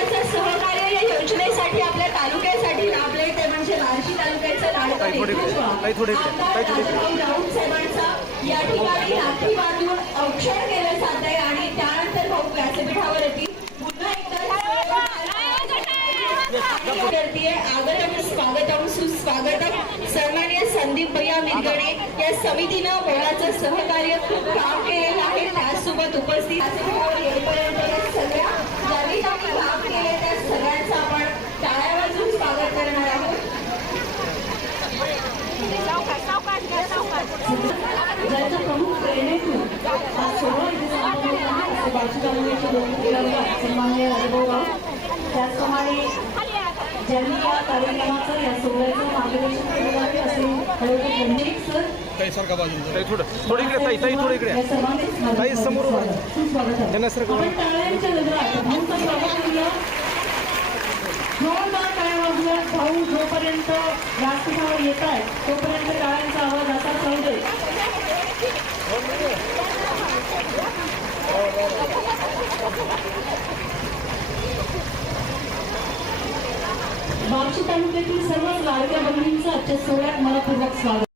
सर्वांचं सहकार्य या योजनेसाठी आपल्या तालुक्यासाठी लाभले ते म्हणजे बार्शी तालुक्याचं लाडकं राऊत साहेबांचा या ठिकाणी राखी बांधून औक्षण केलं जात आहे आणि त्यानंतर भाऊ व्यासपीठावर येतील. पुन्हा एकदा संदीप भैया मिरगणे या समितीनं बोलाचं सहकार्य खूप काम केलेलं आहे. त्यासोबत उपस्थित येईपर्यंत ज्याच्या प्रमुख प्रेरणेतून हा सोहळा इथे संपन्न होत आहे. बालसुधारणाचे दोन त्याचप्रमाणे ज्यांनी या कार्यक्रमाचं या सोहळ्याचं मार्गदर्शन केलेलं आहे असे सर तालुक्यातील सर्व लाडक्या बहिणींचं आजच्या सोहळ्यात मनपूर्वक स्वागत.